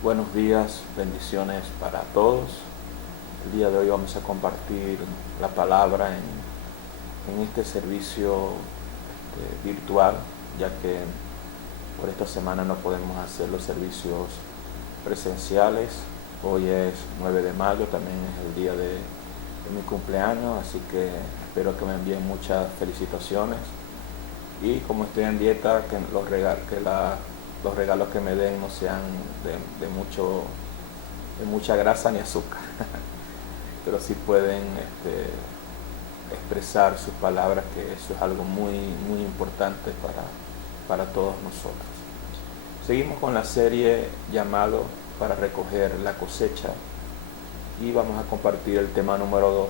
Buenos días, bendiciones para todos. El día de hoy vamos a compartir la palabra en este servicio virtual, ya que por esta semana no podemos hacer los servicios presenciales. Hoy es 9 de mayo, también es el día de mi cumpleaños, así que espero que me envíen muchas felicitaciones. Y como estoy en dieta, que los regalos que me den no sean de mucha grasa ni azúcar, pero sí pueden expresar sus palabras, que eso es algo muy, muy importante para todos nosotros. Seguimos con la serie llamado Para recoger la cosecha y vamos a compartir el tema número 2.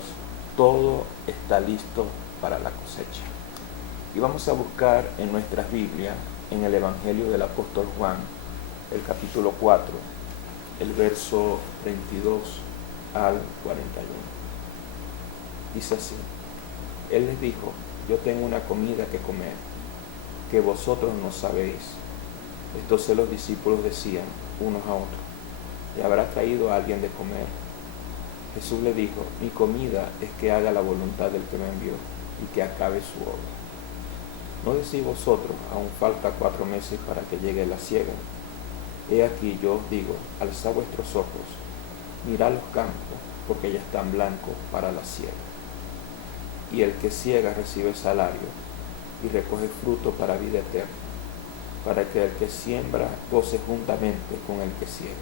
Todo está listo para la cosecha. Y vamos a buscar en nuestras Biblias, en el Evangelio del Apóstol Juan, el capítulo 4, el verso 32 al 41. Dice así: Él les dijo: yo tengo una comida que comer, que vosotros no sabéis. Entonces los discípulos decían unos a otros: ¿le habrá traído a alguien de comer? Jesús le dijo: mi comida es que haga la voluntad del que me envió y que acabe su obra. ¿No decís vosotros, aún falta 4 meses para que llegue la siega? He aquí yo os digo, alzad vuestros ojos, mirad los campos, porque ya están blancos para la siega. Y el que siega recibe salario y recoge fruto para vida eterna, para que el que siembra goce juntamente con el que siega.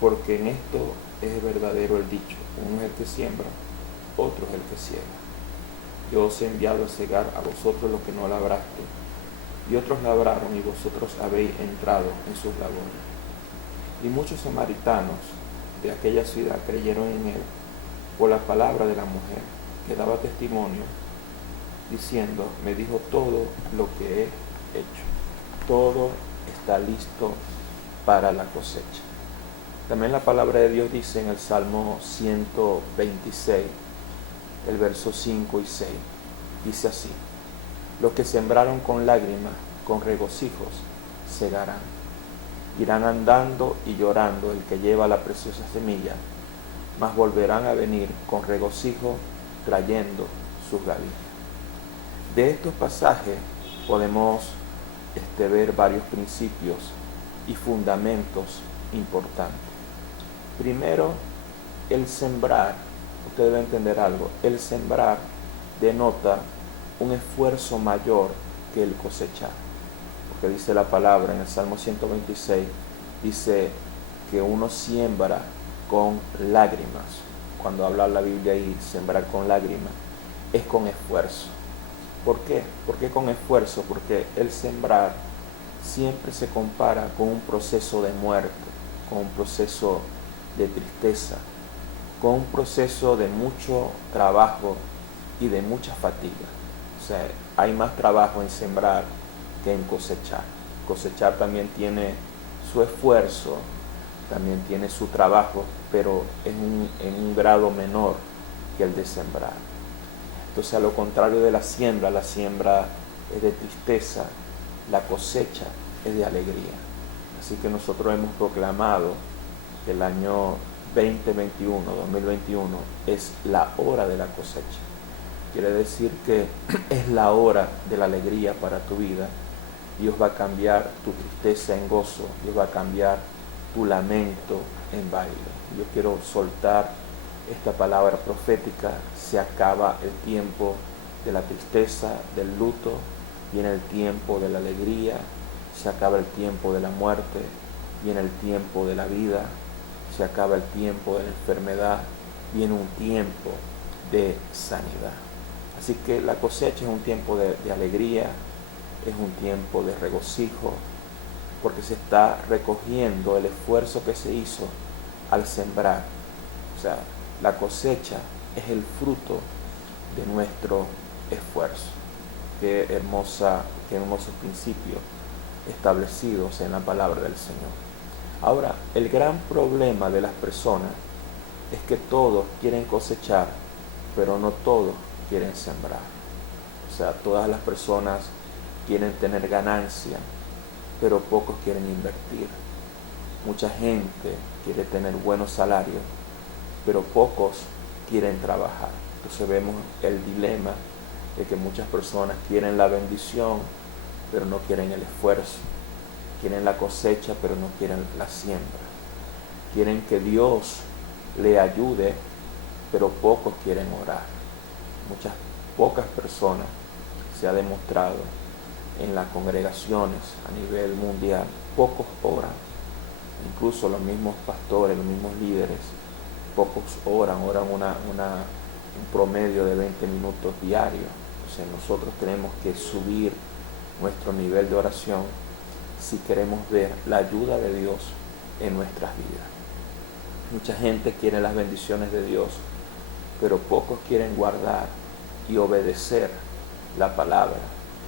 Porque en esto es verdadero el dicho: uno es el que siembra, otro es el que siega. Yo os he enviado a cegar a vosotros lo que no labraste, y otros labraron y vosotros habéis entrado en sus labores. Y muchos samaritanos de aquella ciudad creyeron en él por la palabra de la mujer, que daba testimonio, diciendo: me dijo todo lo que he hecho. Todo está listo para la cosecha. También la palabra de Dios dice en el Salmo 126, el verso 5 y 6, dice así: los que sembraron con lágrimas, con regocijos, segarán. Irán andando y llorando el que lleva la preciosa semilla, mas volverán a venir con regocijo trayendo sus gavillas. De estos pasajes podemos ver varios principios y fundamentos importantes. Primero, el sembrar. Usted debe entender algo: el sembrar denota un esfuerzo mayor que el cosechar, porque dice la palabra en el Salmo 126, dice que uno siembra con lágrimas. Cuando habla la Biblia ahí, sembrar con lágrimas, es con esfuerzo. ¿Por qué? ¿Por qué con esfuerzo? Porque el sembrar siempre se compara con un proceso de muerte, con un proceso de tristeza, con un proceso de mucho trabajo y de mucha fatiga. O sea, hay más trabajo en sembrar que en cosechar. Cosechar también tiene su esfuerzo, también tiene su trabajo, pero en un grado menor que el de sembrar. Entonces, a lo contrario de la siembra es de tristeza, la cosecha es de alegría. Así que nosotros hemos proclamado que el año 2021 es la hora de la cosecha. Quiere decir que es la hora de la alegría para tu vida. Dios va a cambiar tu tristeza en gozo. Dios va a cambiar tu lamento en baile. Yo quiero soltar esta palabra profética: se acaba el tiempo de la tristeza, del luto, viene el tiempo de la alegría, se acaba el tiempo de la muerte, viene el tiempo de la vida, se acaba el tiempo de la enfermedad, viene un tiempo de sanidad. Así que la cosecha es un tiempo de alegría, es un tiempo de regocijo, porque se está recogiendo el esfuerzo que se hizo al sembrar. O sea, la cosecha es el fruto de nuestro esfuerzo. Qué hermosos principios establecidos en la palabra del Señor. Ahora, el gran problema de las personas es que todos quieren cosechar, pero no todos quieren sembrar. O sea, todas las personas quieren tener ganancia, pero pocos quieren invertir. Mucha gente quiere tener buenos salarios, pero pocos quieren trabajar. Entonces vemos el dilema de que muchas personas quieren la bendición, pero no quieren el esfuerzo. Quieren la cosecha, pero no quieren la siembra. Quieren que Dios le ayude, pero pocos quieren orar. Pocas personas se ha demostrado en las congregaciones a nivel mundial, pocos oran. Incluso los mismos pastores, los mismos líderes, pocos oran un promedio de 20 minutos diarios. Entonces nosotros tenemos que subir nuestro nivel de oración si queremos ver la ayuda de Dios en nuestras vidas. Mucha gente quiere las bendiciones de Dios, pero pocos quieren guardar y obedecer la palabra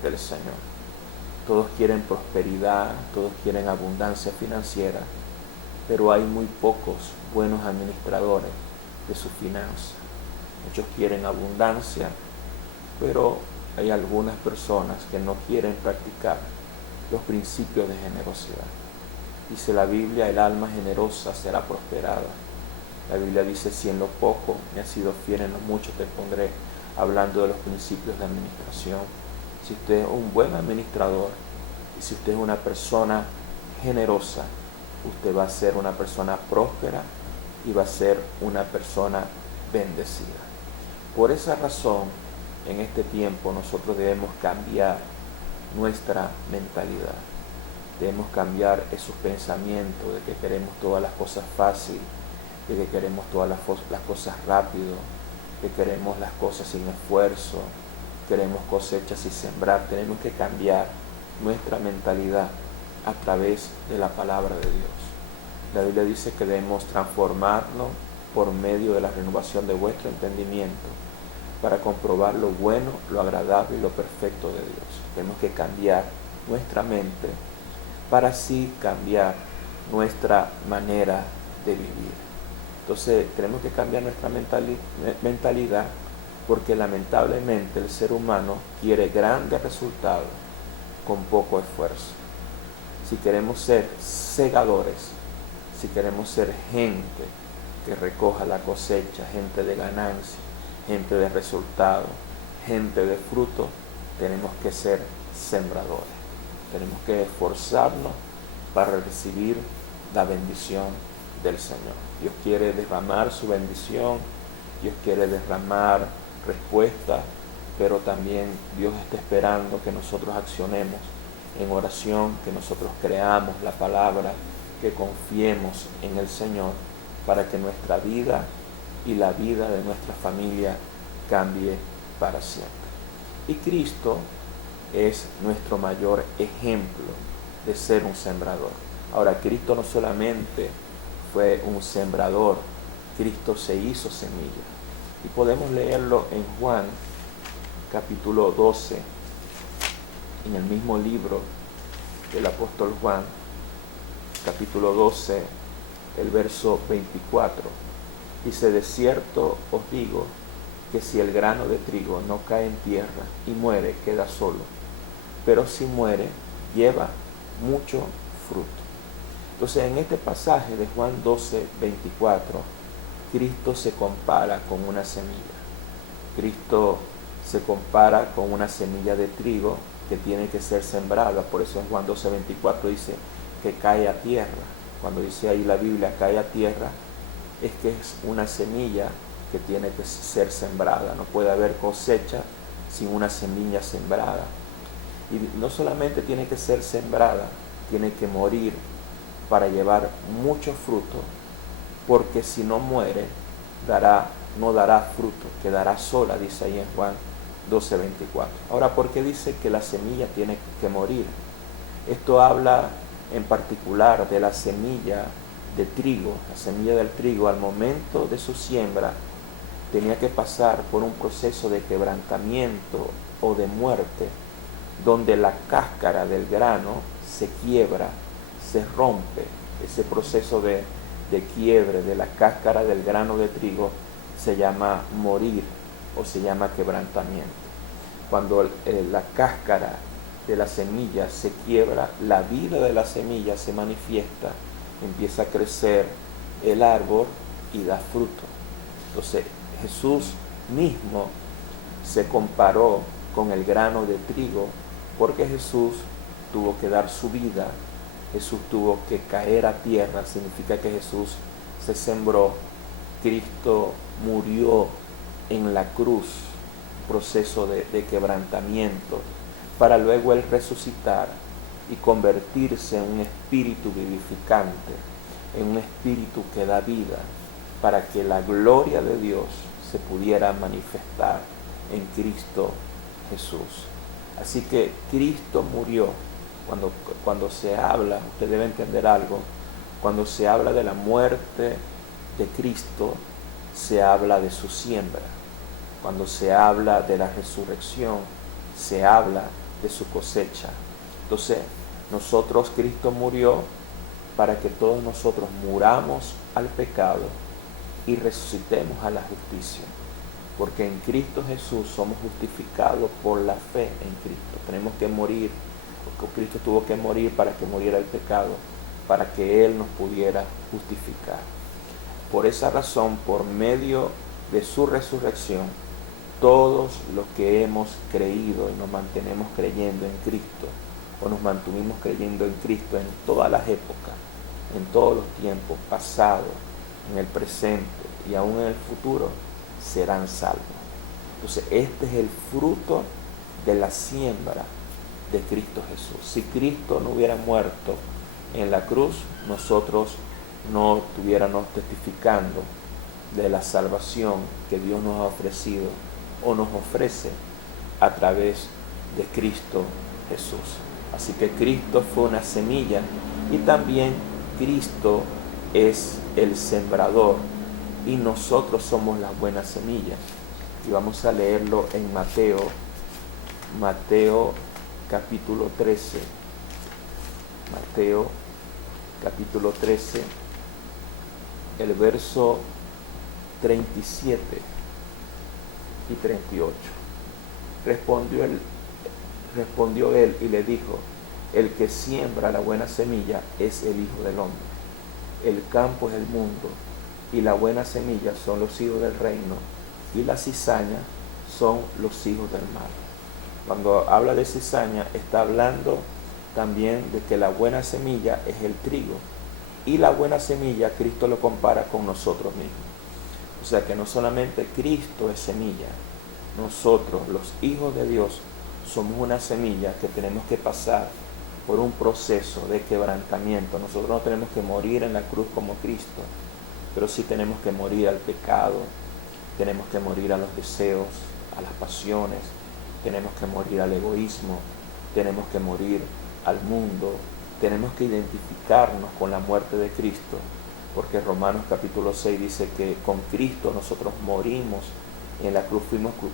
del Señor. Todos quieren prosperidad, todos quieren abundancia financiera, pero hay muy pocos buenos administradores de sus finanzas. Muchos quieren abundancia, pero hay algunas personas que no quieren practicar los principios de generosidad. Dice la Biblia, el alma generosa será prosperada. La Biblia dice, si en lo poco me has sido fiel, en lo mucho te pondré, hablando de los principios de administración. Si usted es un buen administrador y si usted es una persona generosa, usted va a ser una persona próspera y va a ser una persona bendecida. Por esa razón, en este tiempo nosotros debemos cambiar nuestra mentalidad. Debemos cambiar esos pensamientos de que queremos todas las cosas fácil, de que queremos todas las cosas rápido, que queremos las cosas sin esfuerzo, queremos cosechas sin sembrar. Tenemos que cambiar nuestra mentalidad a través de la palabra de Dios. La Biblia dice que debemos transformarnos por medio de la renovación de vuestro entendimiento para comprobar lo bueno, lo agradable y lo perfecto de Dios. Tenemos que cambiar nuestra mente para así cambiar nuestra manera de vivir. Entonces tenemos que cambiar nuestra mentalidad porque lamentablemente el ser humano quiere grandes resultados con poco esfuerzo. Si queremos ser segadores, si queremos ser gente que recoja la cosecha, gente de ganancia, gente de resultado, gente de fruto, tenemos que ser sembradores. Tenemos que esforzarnos para recibir la bendición del Señor. Dios quiere derramar su bendición, Dios quiere derramar respuesta, pero también Dios está esperando que nosotros accionemos en oración, que nosotros creamos la palabra, que confiemos en el Señor para que nuestra vida y la vida de nuestra familia cambie para siempre. Y Cristo es nuestro mayor ejemplo de ser un sembrador. Ahora, Cristo no solamente fue un sembrador, Cristo se hizo semilla. Y podemos leerlo en Juan capítulo 12, en el mismo libro del apóstol Juan, capítulo 12, el verso 24. Dice, de cierto os digo que si el grano de trigo no cae en tierra y muere, queda solo, pero si muere, lleva mucho fruto. Entonces, en este pasaje de Juan 12, 24, Cristo se compara con una semilla. Cristo se compara con una semilla de trigo que tiene que ser sembrada. Por eso en Juan 12, 24 dice que cae a tierra. Cuando dice ahí la Biblia cae a tierra, es que es una semilla que tiene que ser sembrada. No puede haber cosecha sin una semilla sembrada. Y no solamente tiene que ser sembrada, tiene que morir para llevar mucho fruto, porque si no muere, no dará fruto, quedará sola, dice ahí en Juan 12:24. Ahora, ¿por qué dice que la semilla tiene que morir? Esto habla en particular de la semilla de trigo. La semilla del trigo, al momento de su siembra, tenía que pasar por un proceso de quebrantamiento o de muerte, donde la cáscara del grano se quiebra, se rompe. Ese proceso de quiebre de la cáscara del grano de trigo se llama morir o se llama quebrantamiento. Cuando la cáscara de la semilla se quiebra, la vida de la semilla se manifiesta empieza a crecer el árbol y da fruto. Entonces Jesús mismo se comparó con el grano de trigo, porque Jesús tuvo que dar su vida, Jesús tuvo que caer a tierra, significa que Jesús se sembró, Cristo murió en la cruz, un proceso de quebrantamiento, para luego Él resucitar y convertirse en un espíritu vivificante, en un espíritu que da vida, para que la gloria de Dios se pudiera manifestar en Cristo Jesús. Así que Cristo murió. Cuando se habla, usted debe entender algo, cuando se habla de la muerte de Cristo, se habla de su siembra. Cuando se habla de la resurrección, se habla de su cosecha. Entonces, Cristo murió para que todos nosotros muramos al pecado y resucitemos a la justicia. Porque en Cristo Jesús somos justificados por la fe en Cristo. Tenemos que morir, porque Cristo tuvo que morir para que muriera el pecado, para que Él nos pudiera justificar. Por esa razón, por medio de su resurrección, todos los que hemos creído y nos mantenemos creyendo en Cristo, o nos mantuvimos creyendo en Cristo en todas las épocas, en todos los tiempos pasados, en el presente y aún en el futuro, serán salvos. Entonces, este es el fruto de la siembra de Cristo Jesús. Si Cristo no hubiera muerto en la cruz, nosotros no estuviéramos testificando de la salvación que Dios nos ha ofrecido o nos ofrece a través de Cristo Jesús. Así que Cristo fue una semilla y también Cristo es el sembrador y nosotros somos las buenas semillas. Y vamos a leerlo en Mateo capítulo 13. Mateo capítulo 13, el verso 37 y 38. Respondió él y le dijo: el que siembra la buena semilla es el Hijo del Hombre. El campo es el mundo, y la buena semilla son los hijos del reino, y la cizaña son los hijos del mal. Cuando habla de cizaña, está hablando también de que la buena semilla es el trigo, y la buena semilla Cristo lo compara con nosotros mismos. O sea que no solamente Cristo es semilla, nosotros, los hijos de Dios, somos una semilla que tenemos que pasar por un proceso de quebrantamiento. Nosotros no tenemos que morir en la cruz como Cristo, pero sí tenemos que morir al pecado, tenemos que morir a los deseos, a las pasiones, tenemos que morir al egoísmo, tenemos que morir al mundo, tenemos que identificarnos con la muerte de Cristo, porque Romanos capítulo 6 dice que con Cristo nosotros morimos en la cruz,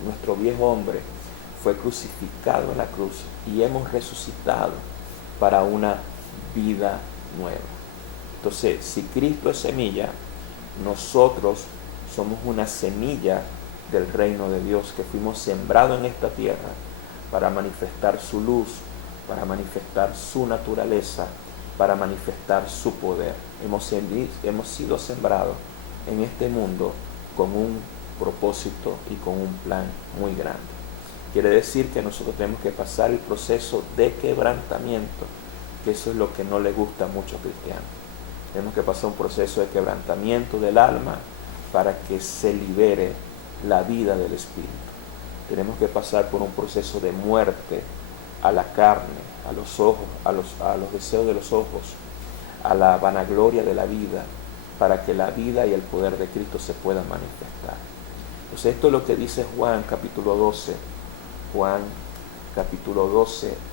nuestro viejo hombre fue crucificado en la cruz y hemos resucitado para una vida nueva. Entonces, si Cristo es semilla, nosotros somos una semilla del reino de Dios que fuimos sembrados en esta tierra para manifestar su luz, para manifestar su naturaleza, para manifestar su poder. Hemos sido sembrados en este mundo con un propósito y con un plan muy grande. Quiere decir que nosotros tenemos que pasar el proceso de quebrantamiento, que eso es lo que no le gusta a muchos cristianos. Tenemos que pasar un proceso de quebrantamiento del alma para que se libere la vida del espíritu. Tenemos que pasar por un proceso de muerte a la carne, a los ojos, a los deseos de los ojos, a la vanagloria de la vida, para que la vida y el poder de Cristo se puedan manifestar. Entonces esto es lo que dice Juan capítulo 12,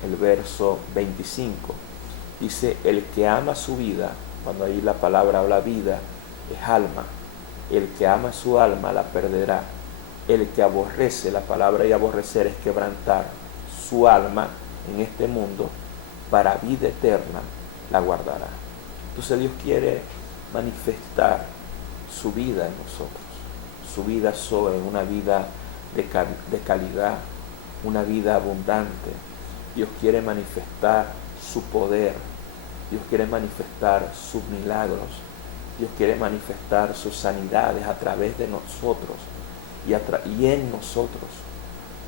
el verso 25. Dice: el que ama su vida, cuando ahí la palabra habla vida, es alma. El que ama su alma la perderá. El que aborrece, la palabra y aborrecer es quebrantar, su alma en este mundo, para vida eterna la guardará. Entonces Dios quiere manifestar su vida en nosotros, su vida sobre una vida de calidad, una vida abundante. Dios quiere manifestar su poder Dios quiere manifestar sus milagros. Dios quiere manifestar sus sanidades a través de nosotros y en nosotros.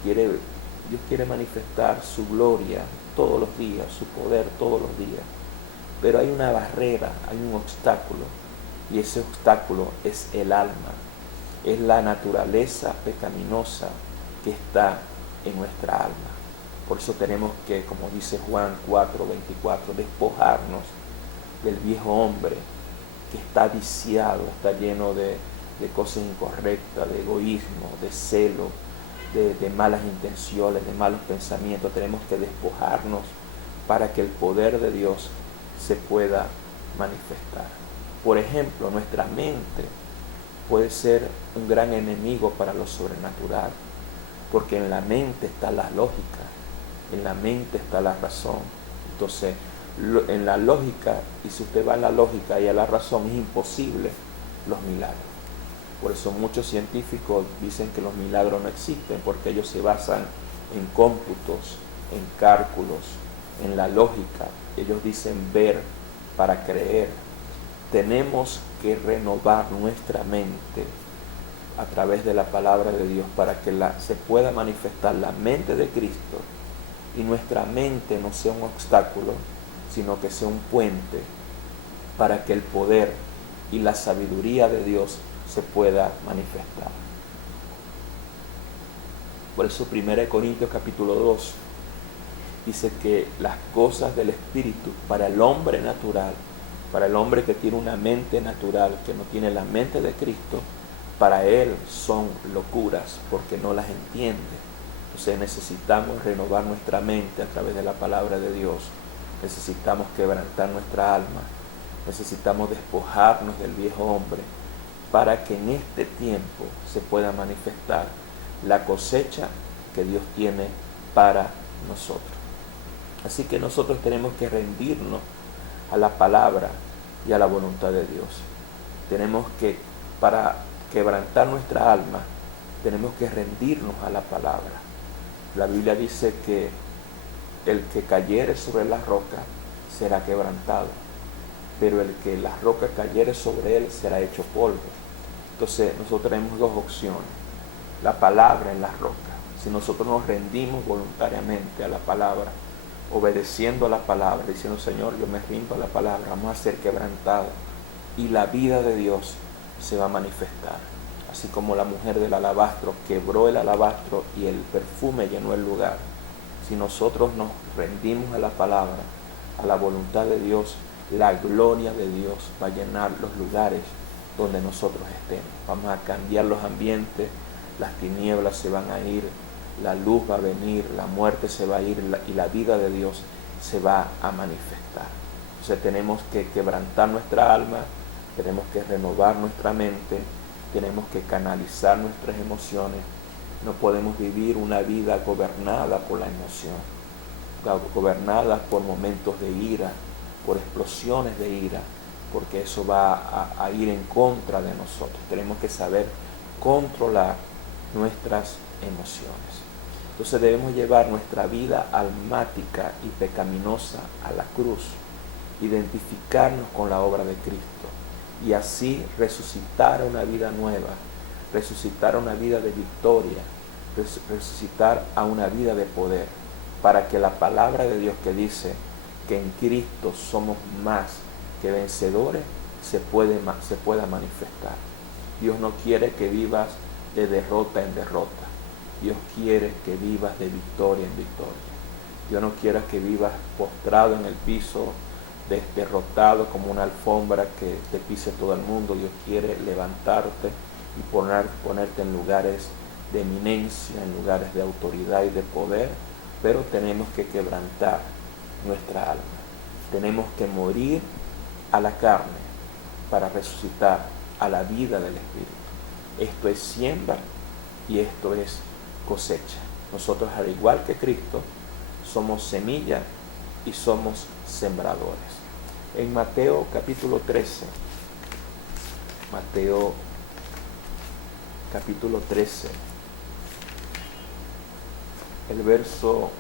Dios quiere manifestar su gloria todos los días, su poder todos los días. Pero hay una barrera, hay un obstáculo, y ese obstáculo es el alma. Es la naturaleza pecaminosa que está en nuestra alma. Por eso tenemos que, como dice Juan 4:24, despojarnos del viejo hombre que está viciado, está lleno de cosas incorrectas, de egoísmo, de celo, de malas intenciones, de malos pensamientos. Tenemos que despojarnos para que el poder de Dios se pueda manifestar. Por ejemplo, nuestra mente puede ser un gran enemigo para lo sobrenatural, porque en la mente está la lógica, en la mente está la razón. Entonces, en la lógica, y si usted va a la lógica y a la razón, es imposible los milagros. Por eso muchos científicos dicen que los milagros no existen, porque ellos se basan en cómputos, en cálculos, en la lógica. Ellos dicen ver para creer. Tenemos que renovar nuestra mente a través de la palabra de Dios para que se pueda manifestar la mente de Cristo, y nuestra mente no sea un obstáculo, sino que sea un puente para que el poder y la sabiduría de Dios se pueda manifestar. Por eso 1 Corintios capítulo 2 dice que las cosas del Espíritu para el hombre natural, para el hombre que tiene una mente natural, que no tiene la mente de Cristo, para él son locuras porque no las entiende. Entonces necesitamos renovar nuestra mente a través de la palabra de Dios. Necesitamos quebrantar nuestra alma. Necesitamos despojarnos del viejo hombre para que en este tiempo se pueda manifestar la cosecha que Dios tiene para nosotros. Así que nosotros tenemos que rendirnos a la palabra y a la voluntad de Dios. Tenemos que, para quebrantar nuestra alma, tenemos que rendirnos a la palabra. La Biblia dice que el que cayere sobre la roca será quebrantado, pero el que la roca cayere sobre él será hecho polvo. Entonces nosotros tenemos dos opciones: la palabra en la roca. Si nosotros nos rendimos voluntariamente a la palabra, obedeciendo a la palabra, diciendo: Señor, yo me rindo a la palabra, vamos a ser quebrantados, y la vida de Dios se va a manifestar. Así como la mujer del alabastro quebró el alabastro y el perfume llenó el lugar. Si nosotros nos rendimos a la palabra, a la voluntad de Dios, la gloria de Dios va a llenar los lugares donde nosotros estemos. Vamos a cambiar los ambientes, las tinieblas se van a ir, la luz va a venir, la muerte se va a ir y la vida de Dios se va a manifestar. Entonces tenemos que quebrantar nuestra alma, tenemos que renovar nuestra mente, tenemos que canalizar nuestras emociones. No podemos vivir una vida gobernada por la emoción, gobernada por momentos de ira, por explosiones de ira, porque eso va a ir en contra de nosotros. Tenemos que saber controlar nuestras emociones. Entonces debemos llevar nuestra vida almática y pecaminosa a la cruz, identificarnos con la obra de Cristo y así resucitar a una vida nueva, resucitar a una vida de victoria, resucitar a una vida de poder, para que la palabra de Dios que dice que en Cristo somos más que vencedores se pueda manifestar. Dios no quiere que vivas de derrota en derrota. Dios quiere que vivas de victoria en victoria. Dios no quiere que vivas postrado en el piso, derrotado como una alfombra que te pise todo el mundo. Dios quiere levantarte y ponerte en lugares de eminencia, en lugares de autoridad y de poder, pero tenemos que quebrantar nuestra alma. Tenemos que morir a la carne para resucitar a la vida del Espíritu. Esto es siembra y esto es cosecha. Nosotros, al igual que Cristo, somos semilla y somos sembradores. En Mateo capítulo 13, Mateo capítulo 13, el verso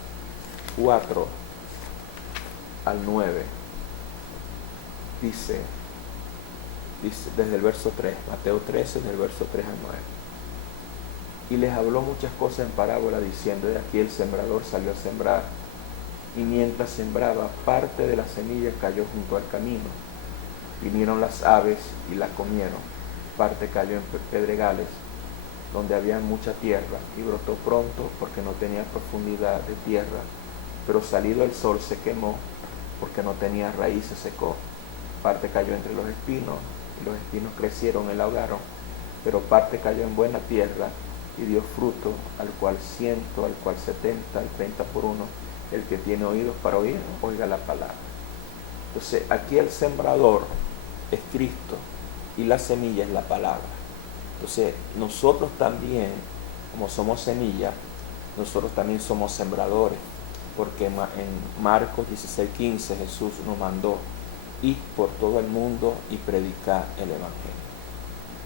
4 al 9, dice desde el verso 3, Mateo 13, del verso 3 al 9. Y les habló muchas cosas en parábola, diciendo: de aquí el sembrador salió a sembrar, y mientras sembraba, parte de la semilla cayó junto al camino. Vinieron las aves y la comieron. Parte cayó en pedregales, donde había mucha tierra, y brotó pronto, porque no tenía profundidad de tierra. Pero salido el sol se quemó, porque no tenía raíz, se secó. Parte cayó entre los espinos, y los espinos crecieron y la ahogaron. Pero parte cayó en buena tierra, y dio fruto, al cual 100, al cual 70, al 30 por uno. El que tiene oídos para oír, oiga la palabra. Entonces, aquí el sembrador es Cristo, y la semilla es la palabra. Entonces, nosotros también, como somos semilla, nosotros también somos sembradores, porque en Marcos 16:15 Jesús nos mandó: ir por todo el mundo y predicar el evangelio.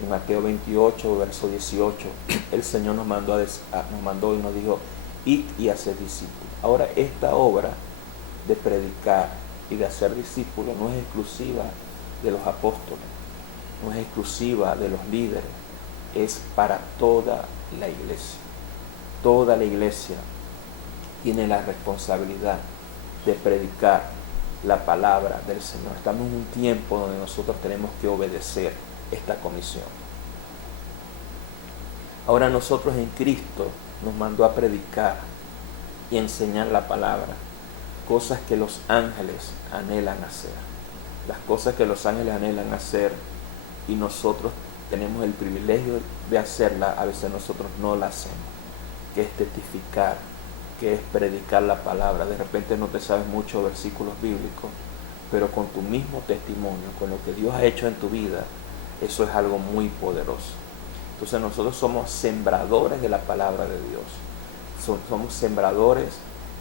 En Mateo 28, verso 18, el Señor nos mandó y nos dijo: id y hacer discípulos. Ahora, esta obra de predicar y de hacer discípulos no es exclusiva de los apóstoles, no es exclusiva de los líderes, es para toda la iglesia. Toda la iglesia tiene la responsabilidad de predicar la palabra del Señor. Estamos en un tiempo donde nosotros tenemos que obedecer esta comisión. Ahora, nosotros en Cristo nos mandó a predicar y enseñar la palabra, cosas que los ángeles anhelan hacer. Las cosas que los ángeles anhelan hacer y nosotros tenemos el privilegio de hacerla, a veces nosotros no la hacemos, que es testificar, que es predicar la palabra. De repente no te sabes muchos versículos bíblicos, pero con tu mismo testimonio, con lo que Dios ha hecho en tu vida, eso es algo muy poderoso. Entonces nosotros somos sembradores de la palabra de Dios. Somos sembradores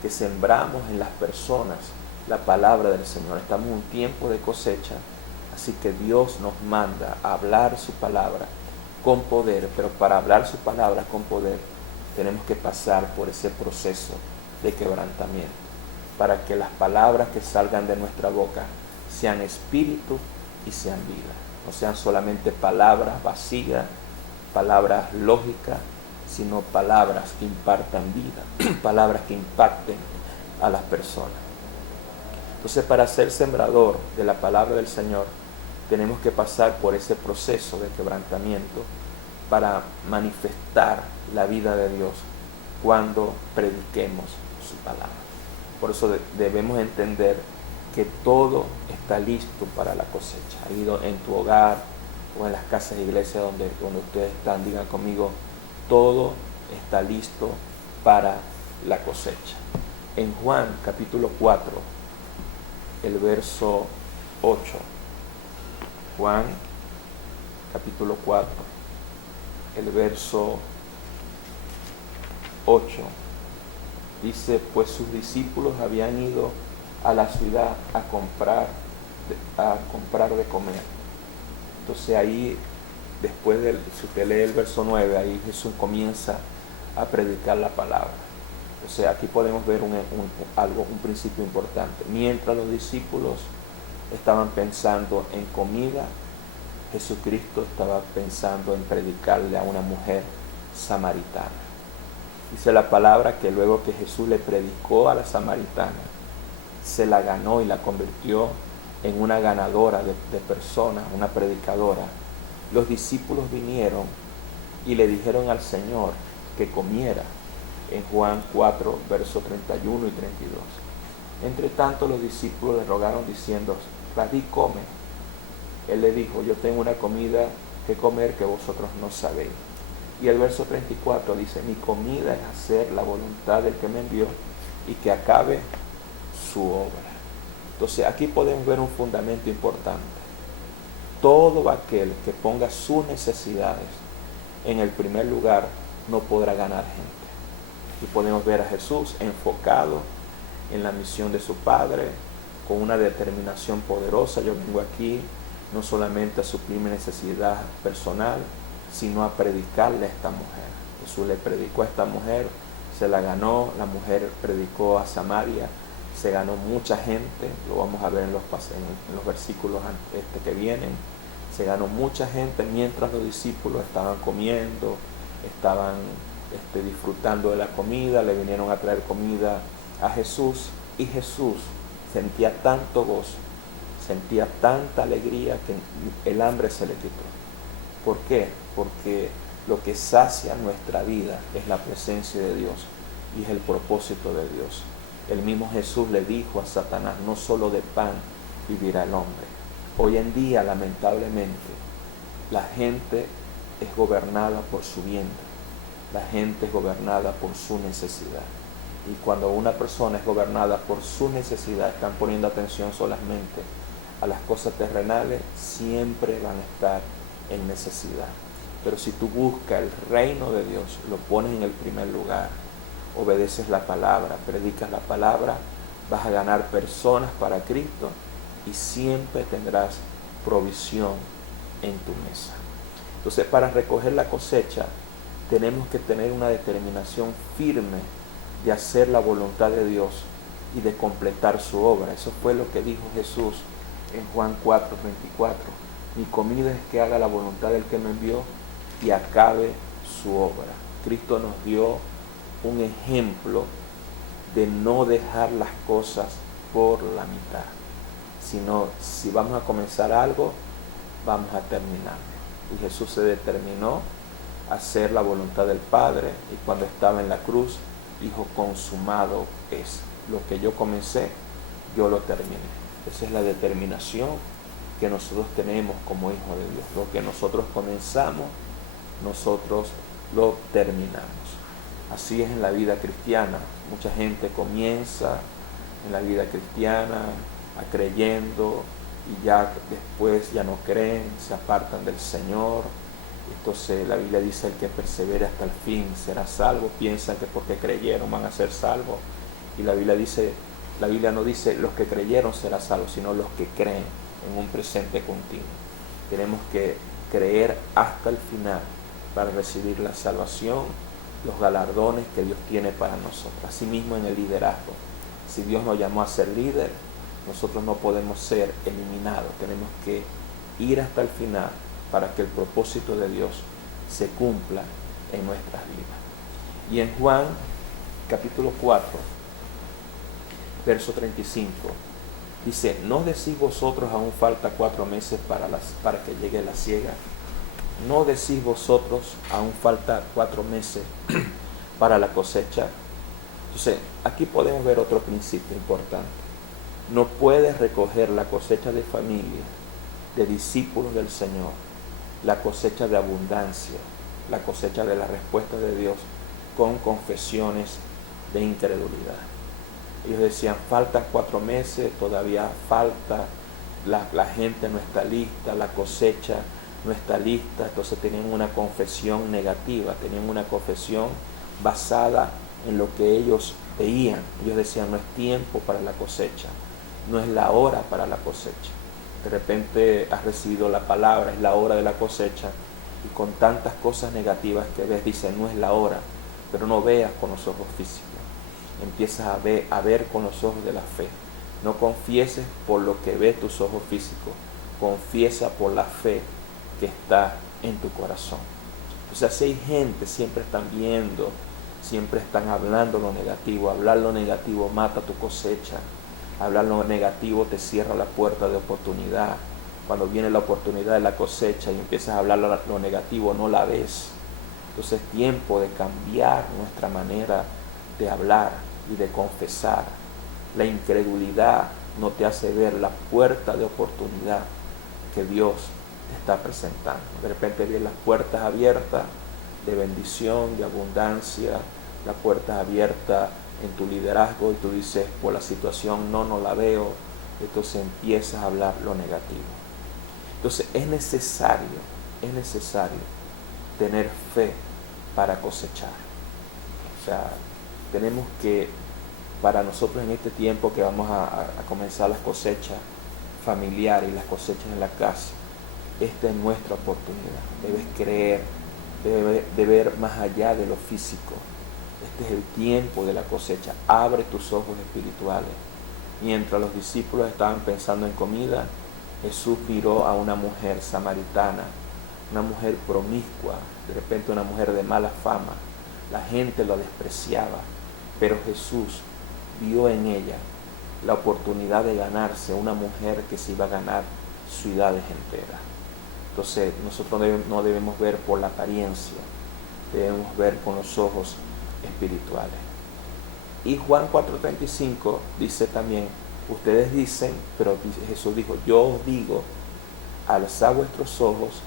que sembramos en las personas la palabra del Señor. Estamos en un tiempo de cosecha, así que Dios nos manda a hablar su palabra con poder, pero para hablar su palabra con poder tenemos que pasar por ese proceso de quebrantamiento, para que las palabras que salgan de nuestra boca sean espíritu y sean vida, no sean solamente palabras vacías, palabras lógicas, sino palabras que impartan vida, palabras que impacten a las personas. Entonces, para ser sembrador de la palabra del Señor, tenemos que pasar por ese proceso de quebrantamiento para manifestar la vida de Dios cuando prediquemos su palabra. Por eso debemos entender que todo está listo para la cosecha. Ahí en tu hogar o en las casas de iglesia donde ustedes están, digan conmigo: todo está listo para la cosecha. En Juan capítulo 4, el verso 8. Juan capítulo 4, el verso 8. Dice: pues sus discípulos habían ido a la ciudad a comprar de comer. Entonces ahí, después si usted lee el verso 9, ahí Jesús comienza a predicar la palabra. O sea, aquí podemos ver un principio importante. Mientras los discípulos estaban pensando en comida, Jesucristo estaba pensando en predicarle a una mujer samaritana. Dice la palabra que luego que Jesús le predicó a la samaritana, se la ganó y la convirtió en una ganadora de personas, una predicadora. Los discípulos vinieron y le dijeron al Señor que comiera, en Juan 4, versos 31 y 32. Entre tanto, los discípulos le rogaron diciendo: Rabí, come. Él le dijo: yo tengo una comida que comer que vosotros no sabéis. Y el verso 34 dice: mi comida es hacer la voluntad del que me envió y que acabe su obra. Entonces aquí podemos ver un fundamento importante. Todo aquel que ponga sus necesidades en el primer lugar no podrá ganar gente. Y podemos ver a Jesús enfocado en la misión de su Padre, con una determinación poderosa. Yo vengo aquí no solamente a suplir mi necesidad personal, sino a predicarle a esta mujer. Jesús le predicó a esta mujer, se la ganó. La mujer predicó a Samaria, se ganó mucha gente, lo vamos a ver en los versículos que vienen. Se ganó mucha gente mientras los discípulos estaban comiendo, estaban disfrutando de la comida, le vinieron a traer comida a Jesús, y Jesús sentía tanto gozo, sentía tanta alegría que el hambre se le quitó. ¿Por qué? Porque lo que sacia nuestra vida es la presencia de Dios y es el propósito de Dios. El mismo Jesús le dijo a Satanás: no solo de pan vivirá el hombre. Hoy en día, lamentablemente, la gente es gobernada por su vientre, la gente es gobernada por su necesidad. Y cuando una persona es gobernada por su necesidad, están poniendo atención solamente a las cosas terrenales, siempre van a estar en necesidad. Pero si tú buscas el reino de Dios, lo pones en el primer lugar, obedeces la palabra, predicas la palabra, vas a ganar personas para Cristo y siempre tendrás provisión en tu mesa. Entonces, para recoger la cosecha, tenemos que tener una determinación firme de hacer la voluntad de Dios y de completar su obra. Eso fue lo que dijo Jesús en Juan 4:24. Mi comida es que haga la voluntad del que me envió y acabe su obra. Cristo nos dio un ejemplo de no dejar las cosas por la mitad, sino si vamos a comenzar algo, vamos a terminarlo. Y Jesús se determinó a hacer la voluntad del Padre, y cuando estaba en la cruz dijo: consumado es. Lo que yo comencé, yo lo terminé. Esa es la determinación que nosotros tenemos como hijos de Dios. Lo que nosotros comenzamos, nosotros lo terminamos. Así es en la vida cristiana. Mucha gente comienza en la vida cristiana creyendo, y ya después ya no creen, se apartan del Señor. Entonces la Biblia dice: el que persevere hasta el fin será salvo. Piensan que porque creyeron van a ser salvos, y la Biblia no dice los que creyeron serán salvos, sino los que creen en un presente continuo. Tenemos que creer hasta el final para recibir la salvación, los galardones que Dios tiene para nosotros. Asimismo, en el liderazgo, si Dios nos llamó a ser líder, nosotros no podemos ser eliminados. Tenemos que ir hasta el final para que el propósito de Dios se cumpla en nuestras vidas. Y en Juan capítulo 4, verso 35, dice: ¿no decís vosotros aún falta 4 meses para que llegue la siega? ¿No decís vosotros aún falta 4 meses para la cosecha? Entonces, aquí podemos ver otro principio importante. No puedes recoger la cosecha de familia, de discípulos del Señor, la cosecha de abundancia, la cosecha de la respuesta de Dios, con confesiones de incredulidad. Ellos decían: faltan 4 meses, todavía falta, la gente no está lista, la cosecha no está lista. Entonces tenían una confesión negativa, tenían una confesión basada en lo que ellos veían. Ellos decían: no es tiempo para la cosecha, no es la hora para la cosecha. De repente has recibido la palabra, es la hora de la cosecha, y con tantas cosas negativas que ves, dice: no es la hora. Pero no veas con los ojos físicos, empiezas a ver con los ojos de la fe. No confieses por lo que ves tus ojos físicos, confiesa por la fe que está en tu corazón. Entonces, así hay gente, siempre están viendo, siempre están hablando lo negativo. Hablar lo negativo mata tu cosecha. Hablar lo negativo te cierra la puerta de oportunidad. Cuando viene la oportunidad de la cosecha y empiezas a hablar lo negativo, no la ves. Entonces es tiempo de cambiar nuestra manera de hablar y de confesar. La incredulidad no te hace ver la puerta de oportunidad que Dios te está presentando. De repente ves las puertas abiertas de bendición, de abundancia, las puertas abiertas en tu liderazgo, y tú dices: por la situación no la veo. Entonces empiezas a hablar lo negativo. Entonces es necesario tener fe para cosechar. O sea, tenemos que, para nosotros en este tiempo que vamos a comenzar las cosechas familiares y las cosechas en la casa, esta es nuestra oportunidad. Debes creer, debes ver más allá de lo físico. Este es el tiempo de la cosecha. Abre tus ojos espirituales. Mientras los discípulos estaban pensando en comida, Jesús miró a una mujer samaritana, una mujer promiscua, de repente una mujer de mala fama. La gente lo despreciaba, pero Jesús vio en ella la oportunidad de ganarse una mujer que se iba a ganar ciudades enteras. Entonces nosotros no debemos ver por la apariencia, debemos ver con los ojos espirituales. Y Juan 4:35 dice también, ustedes dicen, pero Jesús dijo, yo os digo, alzad vuestros ojos,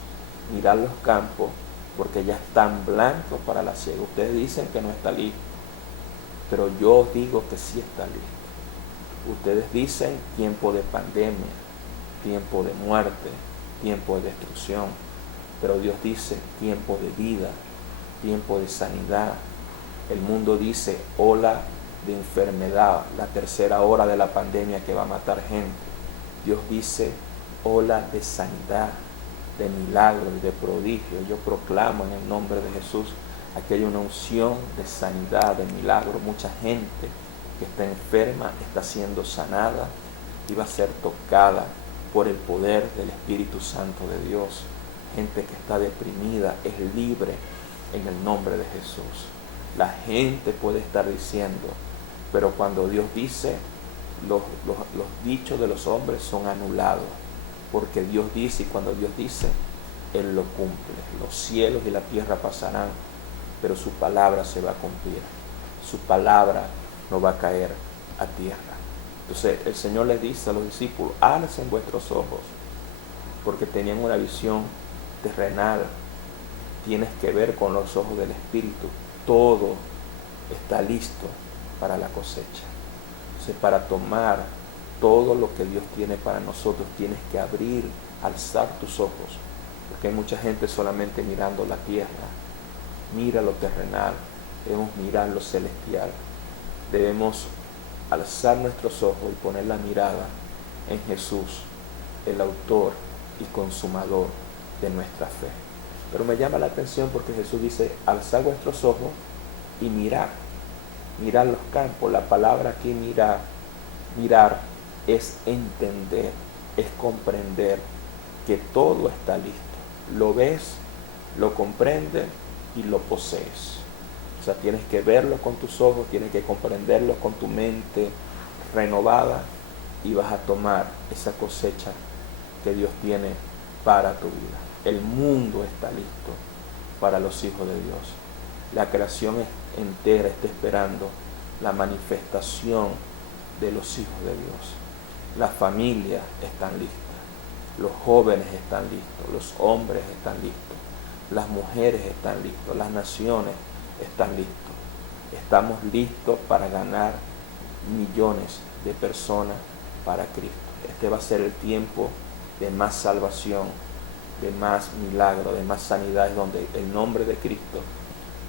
mirad los campos, porque ya están blancos para la siega. Ustedes dicen que no está listo, pero yo os digo que sí está listo. Ustedes dicen tiempo de pandemia, tiempo de muerte, tiempo de destrucción, pero Dios dice tiempo de vida, tiempo de sanidad. El mundo dice ola de enfermedad, la tercera hora de la pandemia que va a matar gente. Dios dice ola de sanidad, de milagros, de prodigios. Yo proclamo en el nombre de Jesús, aquí hay una unción de sanidad, de milagros. Mucha gente que está enferma está siendo sanada y va a ser tocada por el poder del Espíritu Santo de Dios. Gente que está deprimida es libre en el nombre de Jesús. La gente puede estar diciendo, pero cuando Dios dice, los dichos de los hombres son anulados, porque Dios dice, y cuando Dios dice, Él lo cumple. Los cielos y la tierra pasarán, pero su palabra se va a cumplir. Su palabra no va a caer a tierra. Entonces el Señor les dice a los discípulos, alcen vuestros ojos, porque tenían una visión terrenal. Tienes que ver con los ojos del Espíritu. Todo está listo para la cosecha. Entonces, para tomar todo lo que Dios tiene para nosotros, tienes que abrir, alzar tus ojos, porque hay mucha gente solamente mirando la tierra. Mira lo terrenal, debemos mirar lo celestial. Debemos alzar nuestros ojos y poner la mirada en Jesús, el autor y consumador de nuestra fe. Pero me llama la atención porque Jesús dice, alzad vuestros ojos y mirad los campos. La palabra aquí mirar es entender, es comprender que todo está listo. Lo ves, lo comprendes y lo posees. O sea, tienes que verlo con tus ojos, tienes que comprenderlo con tu mente renovada y vas a tomar esa cosecha que Dios tiene para tu vida. El mundo está listo para los hijos de Dios. La creación entera está esperando la manifestación de los hijos de Dios. Las familias están listas, los jóvenes están listos, los hombres están listos, las mujeres están listos, las naciones están listos. Estamos listos para ganar millones de personas para Cristo. Este va a ser el tiempo de más salvación, de más milagro, de más sanidades, donde el nombre de Cristo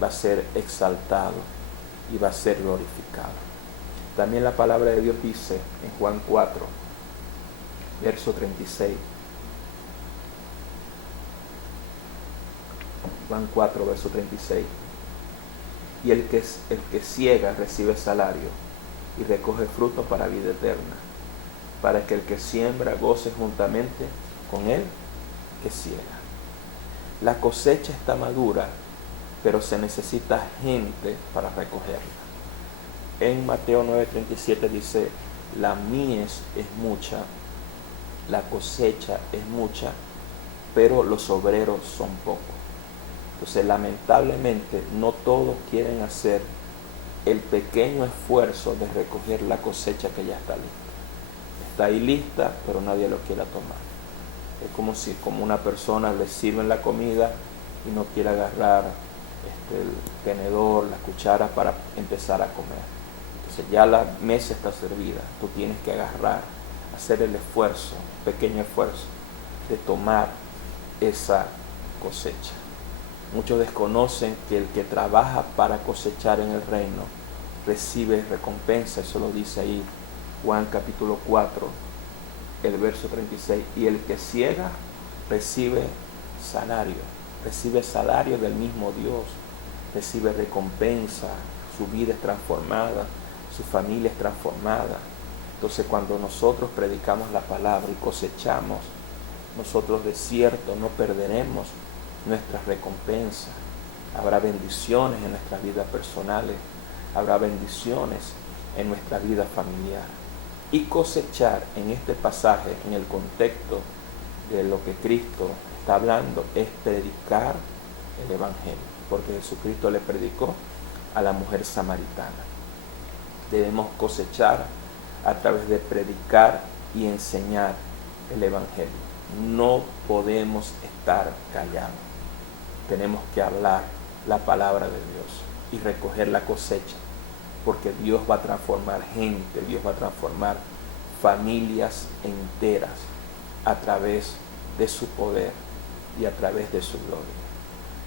va a ser exaltado y va a ser glorificado. También la palabra de Dios dice en Juan 4, verso 36. Juan 4, verso 36. Y el que ciega recibe salario y recoge fruto para vida eterna, para que el que siembra goce juntamente con él que ciega. La cosecha está madura, pero se necesita gente para recogerla. En Mateo 9:37 dice, la mies es mucha, la cosecha es mucha, pero los obreros son pocos. Entonces, lamentablemente, no todos quieren hacer el pequeño esfuerzo de recoger la cosecha que ya está lista. Está ahí lista, pero nadie lo quiere tomar. Es como si una persona le sirven la comida y no quiere agarrar el tenedor, la cuchara para empezar a comer. Entonces ya la mesa está servida, tú tienes que agarrar, hacer el esfuerzo, pequeño esfuerzo, de tomar esa cosecha. Muchos desconocen que el que trabaja para cosechar en el reino recibe recompensa. Eso lo dice ahí Juan capítulo 4, el verso 36. Y el que ciega recibe salario del mismo Dios, recibe recompensa, su vida es transformada, su familia es transformada. Entonces cuando nosotros predicamos la palabra y cosechamos, nosotros de cierto no perderemos nuestras recompensas. Habrá bendiciones en nuestras vidas personales, habrá bendiciones en nuestra vida familiar. Y cosechar en este pasaje, en el contexto de lo que Cristo está hablando, es predicar el Evangelio, porque Jesucristo le predicó a la mujer samaritana. Debemos cosechar a través de predicar y enseñar el Evangelio. No podemos estar callados. Tenemos que hablar la palabra de Dios y recoger la cosecha, porque Dios va a transformar gente, Dios va a transformar familias enteras a través de su poder y a través de su gloria.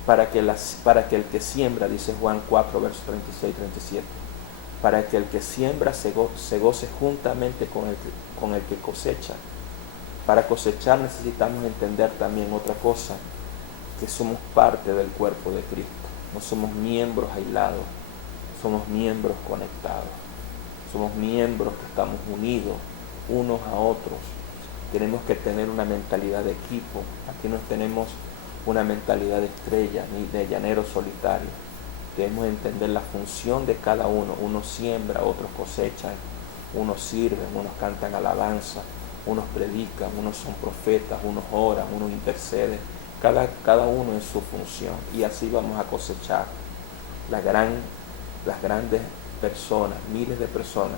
Para que el que siembra, dice Juan 4, versos 36 y 37, para que el que siembra se goce juntamente con el que cosecha. Para cosechar necesitamos entender también otra cosa, que somos parte del cuerpo de Cristo. No somos miembros aislados, somos miembros conectados. Somos miembros que estamos unidos unos a otros. Tenemos que tener una mentalidad de equipo. Aquí no tenemos una mentalidad de estrella ni de llanero solitario. Debemos entender la función de cada uno. Unos siembra, otros cosechan, unos sirven, unos cantan alabanza, unos predican, unos son profetas, unos oran, unos interceden. Cada uno en su función. Y así vamos a cosechar las grandes personas, miles de personas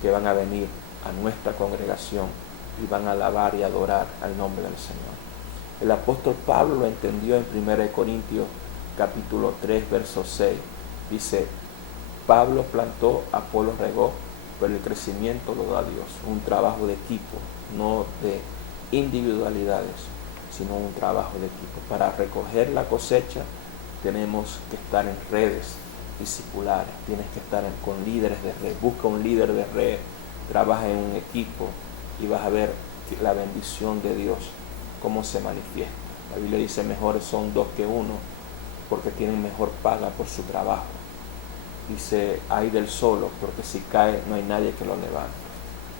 que van a venir a nuestra congregación y van a alabar y adorar al nombre del Señor. El apóstol Pablo lo entendió en 1 Corintios capítulo 3, verso 6. Dice, Pablo plantó, Apolo regó, pero el crecimiento lo da Dios. Un trabajo de equipo, no de individualidades, sino un trabajo de equipo. Para recoger la cosecha tenemos que estar en redes discipulares, tienes que estar con líderes de red. Busca un líder de red, trabaja en un equipo y vas a ver la bendición de Dios, cómo se manifiesta. La Biblia dice, mejores son dos que uno, porque tienen mejor paga por su trabajo. Dice, ay del solo, porque si cae no hay nadie que lo levante.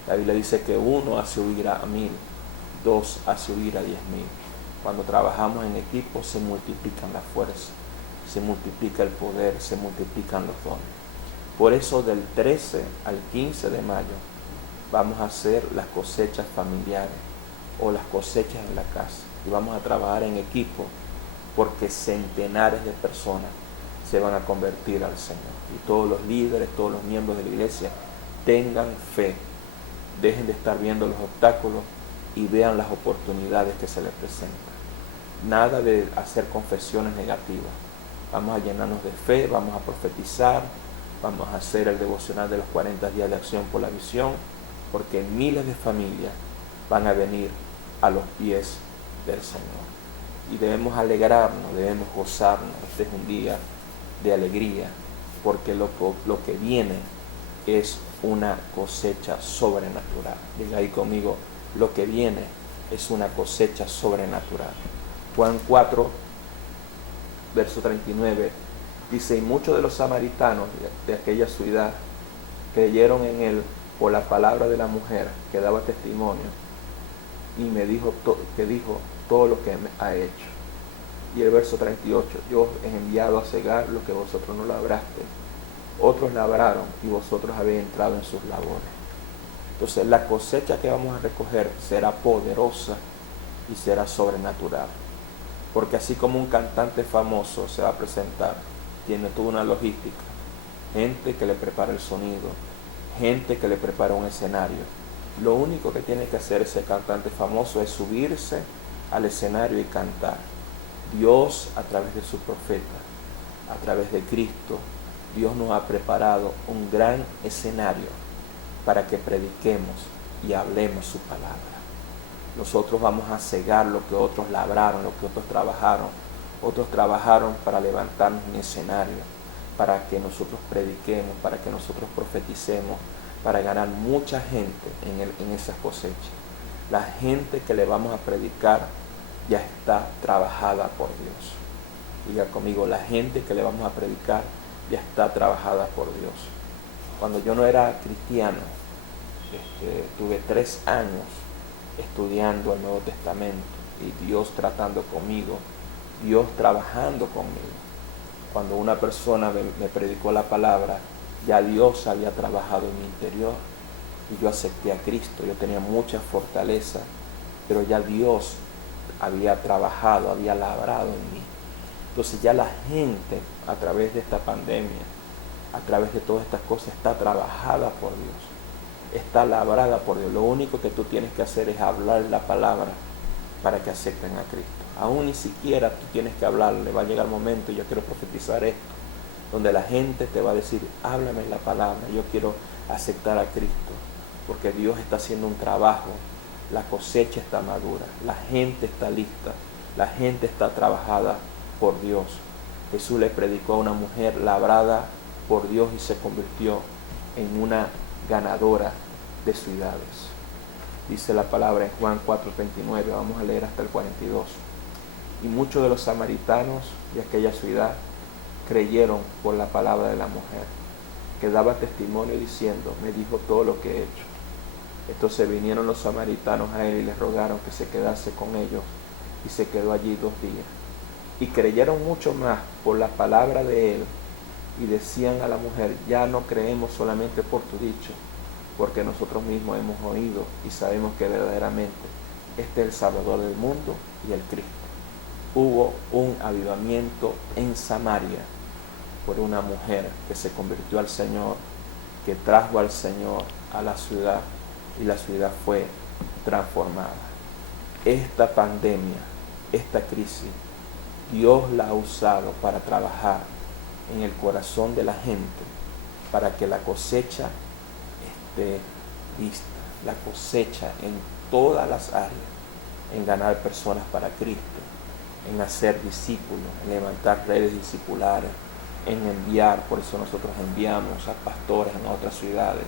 La Biblia dice que uno hace huir a 1000, dos hace huir a 10.000. Cuando trabajamos en equipo se multiplican las fuerzas, se multiplica el poder, se multiplican los dones. Por eso del 13 al 15 de mayo vamos a hacer las cosechas familiares o las cosechas en la casa. Y vamos a trabajar en equipo, porque centenares de personas se van a convertir al Señor. Y todos los líderes, todos los miembros de la iglesia tengan fe. Dejen de estar viendo los obstáculos y vean las oportunidades que se les presentan. Nada de hacer confesiones negativas. Vamos a llenarnos de fe, vamos a profetizar, vamos a hacer el devocional de los 40 días de acción por la visión, porque miles de familias van a venir a los pies del Señor. Y debemos alegrarnos, debemos gozarnos. Este es un día de alegría, porque lo que viene es una cosecha sobrenatural. Diga ahí conmigo, lo que viene es una cosecha sobrenatural. Juan 4, verso 39, dice, y muchos de los samaritanos de aquella ciudad creyeron en él por la palabra de la mujer que daba testimonio, y me dijo que dijo todo lo que me ha hecho. Y el verso 38, yo os he enviado a cegar lo que vosotros no labrasteis. Otros labraron y vosotros habéis entrado en sus labores. Entonces la cosecha que vamos a recoger será poderosa y será sobrenatural. Porque así como un cantante famoso se va a presentar, tiene toda una logística. Gente que le prepara el sonido, gente que le prepara un escenario. Lo único que tiene que hacer ese cantante famoso es subirse al escenario y cantar. Dios, a través de su profeta, a través de Cristo, Dios nos ha preparado un gran escenario para que prediquemos y hablemos su palabra. Nosotros vamos a cegar lo que otros labraron, lo que otros trabajaron. Otros trabajaron para levantarnos un escenario, para que nosotros prediquemos, para que nosotros profeticemos, para ganar mucha gente en esas cosechas. La gente que le vamos a predicar ya está trabajada por Dios. Diga conmigo, la gente que le vamos a predicar ya está trabajada por Dios. Cuando yo no era cristiano, tuve 3 años estudiando el Nuevo Testamento y Dios tratando conmigo, Dios trabajando conmigo. Cuando una persona me predicó la palabra, ya Dios había trabajado en mi interior y yo acepté a Cristo. Yo tenía mucha fortaleza, pero ya Dios había trabajado, había labrado en mí. Entonces ya la gente, a través de esta pandemia, a través de todas estas cosas, está trabajada por Dios, está labrada por Dios. Lo único que tú tienes que hacer es hablar la palabra para que acepten a Cristo. Aún ni siquiera tú tienes que hablarle. Va a llegar el momento, y yo quiero profetizar esto, donde la gente te va a decir, háblame la palabra, yo quiero aceptar a Cristo, porque Dios está haciendo un trabajo, la cosecha está madura, la gente está lista, la gente está trabajada por Dios. Jesús le predicó a una mujer labrada por Dios y se convirtió en una ganadora de ciudades. Dice la palabra en Juan 4:39, vamos a leer hasta el 42. Y muchos de los samaritanos de aquella ciudad creyeron por la palabra de la mujer, que daba testimonio diciendo, me dijo todo lo que he hecho. Entonces vinieron los samaritanos a él y le rogaron que se quedase con ellos, y se quedó allí 2 días. Y creyeron mucho más por la palabra de él, y decían a la mujer, ya no creemos solamente por tu dicho, porque nosotros mismos hemos oído y sabemos que verdaderamente este es el Salvador del mundo y el Cristo. Hubo un avivamiento en Samaria por una mujer que se convirtió al Señor, que trajo al Señor a la ciudad, y la ciudad fue transformada. Esta pandemia, esta crisis, Dios la ha usado para trabajar en el corazón de la gente, para que la cosecha esté lista, la cosecha en todas las áreas, en ganar personas para Cristo, en hacer discípulos, en levantar redes discipulares, en enviar, por eso nosotros enviamos a pastores en otras ciudades,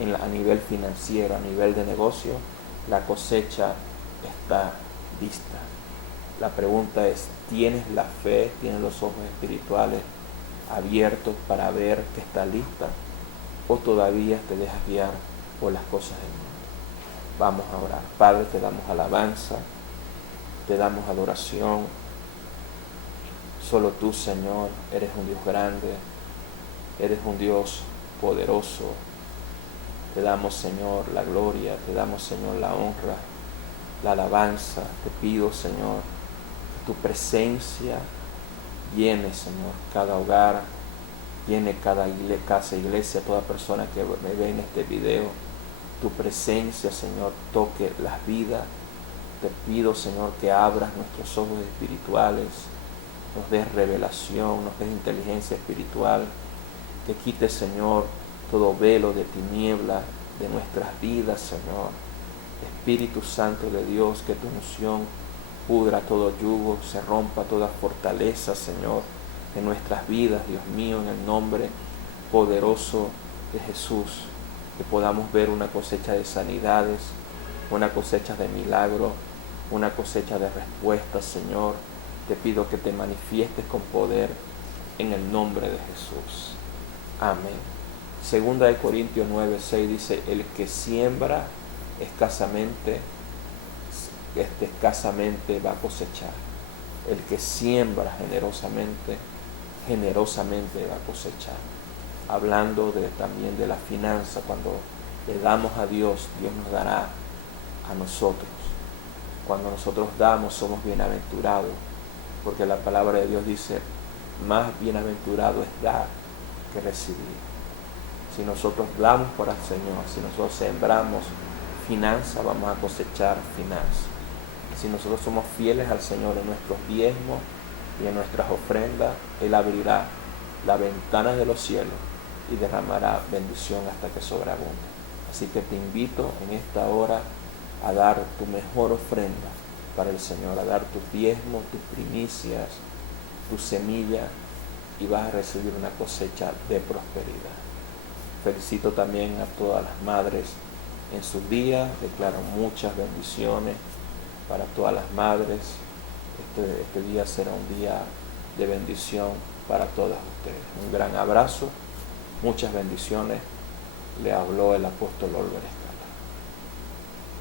a nivel financiero, a nivel de negocio, la cosecha está lista. La pregunta es, ¿tienes la fe, tienes los ojos espirituales abiertos para ver que está lista, o todavía te dejas guiar por las cosas del mundo? Vamos a orar. Padre, te damos alabanza, te damos adoración. Solo tú, Señor, eres un Dios grande, eres un Dios poderoso. Te damos, Señor, la gloria, te damos, Señor, la honra, la alabanza. Te pido, Señor, que tu presencia llene, Señor, cada hogar, llene cada casa, iglesia, toda persona que me ve en este video. Tu presencia, Señor, toque las vidas. Te pido, Señor, que abras nuestros ojos espirituales, nos des revelación, nos des inteligencia espiritual, que quites, Señor, todo velo de tiniebla de nuestras vidas, Señor. Espíritu Santo de Dios, que tu unción pudra todo yugo, se rompa toda fortaleza, Señor, en nuestras vidas, Dios mío, en el nombre poderoso de Jesús, que podamos ver una cosecha de sanidades, una cosecha de milagros, una cosecha de respuestas, Señor. Te pido que te manifiestes con poder en el nombre de Jesús. Amén. Segunda de Corintios 9:6 dice, el que siembra escasamente va a cosechar. El que siembra generosamente va a cosechar. Hablando también de la finanza, cuando le damos a Dios, Dios nos dará a nosotros. Cuando nosotros damos, somos bienaventurados, porque la palabra de Dios dice, más bienaventurado es dar que recibir. Si nosotros damos por el Señor, si nosotros sembramos finanza, vamos a cosechar finanza. Si nosotros somos fieles al Señor en nuestros diezmos y en nuestras ofrendas, Él abrirá la ventana de los cielos y derramará bendición hasta que sobreabunde. Así que te invito en esta hora a dar tu mejor ofrenda para el Señor, a dar tus diezmos, tus primicias, tu semilla, y vas a recibir una cosecha de prosperidad. Felicito también a todas las madres en sus días, declaro muchas bendiciones para todas las madres. Este día será un día de bendición para todas ustedes. Un gran abrazo, muchas bendiciones le habló el apóstol Olbrecht.